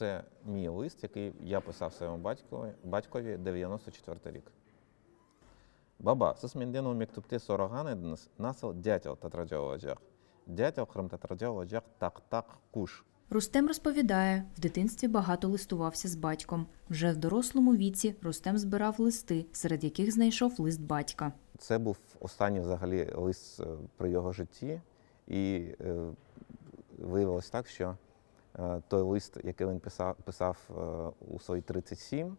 Це мій лист, який я писав своєму батькові 94 рік. Баба, siz mendan o mektubda so'ragan edingiz, nasıl dyatel tatraja olacak? Dyatel Qrim tatraja olacak tak-tak kuş. Рустем розповідає, в дитинстві багато листувався з батьком. Вже в дорослому віці Рустем збирав листи, серед яких знайшов лист батька. Це був останній взагалі лист при його житті. І виявилось так, що той лист, який він писав у свої 37,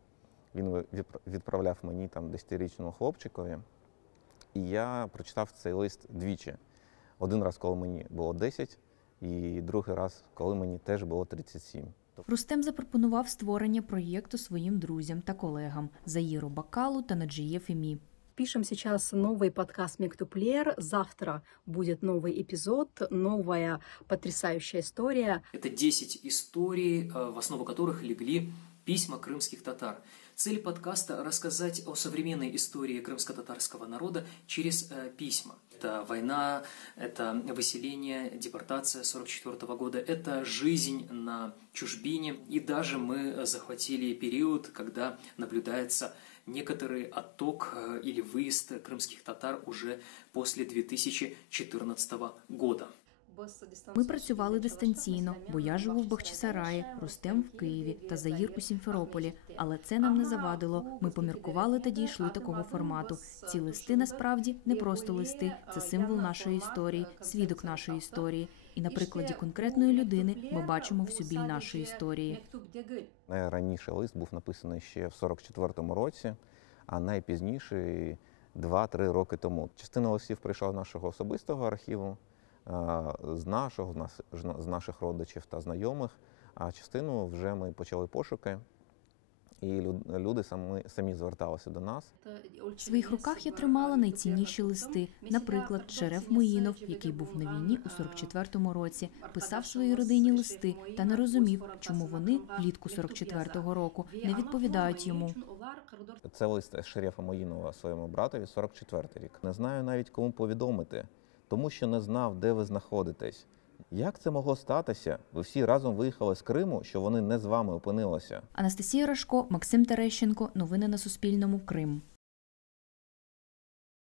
він відправляв мені там 10-річному хлопчикові. І я прочитав цей лист двічі. Один раз, коли мені було 10, і другий раз, коли мені теж було 37. Рустем запропонував створення проєкту своїм друзям та колегам – Заїру Бакалу та Наджие Фемі. Пишем сейчас новый подкаст «Мектуплеер». Завтра будет новый эпизод, новая потрясающая история. Это 10 историй, в основу которых легли письма крымских татар. Цель подкаста – рассказать о современной истории крымско-татарского народа через письма. Это война, это выселение, депортация 1944 года, это жизнь на чужбине. И даже мы захватили период, когда наблюдается некоторый отток или выезд крымских татар уже после 2014 года. Ми працювали дистанційно, бо я живу в Бахчисараї, Рустем в Києві та Заїр у Сімферополі. Але це нам не завадило. Ми поміркували та дійшли такого формату. Ці листи насправді не просто листи, це символ нашої історії, свідок нашої історії. І на прикладі конкретної людини ми бачимо всю біль нашої історії. Найраніший лист був написаний ще в 44-му році, а найпізніше 2-3 роки тому. Частина листів прийшла з нашого особистого архіву, з наших родичів та знайомих, а частину вже ми почали пошуки, і люди самі зверталися до нас. В своїх руках я тримала найцінніші листи. Наприклад, Шереф Моїнов, який був на війні у 44-му році, писав своїй родині листи та не розумів, чому вони влітку 44-го року не відповідають йому. Це лист Шерефа Моїнова своєму братові 44-й рік. Не знаю навіть, кому повідомити, тому що не знав, де ви знаходитесь. Як це могло статися? Ви всі разом виїхали з Криму, що вони не з вами опинилися. Анастасія Рашко, Максим Терещенко. Новини на Суспільному. Крим.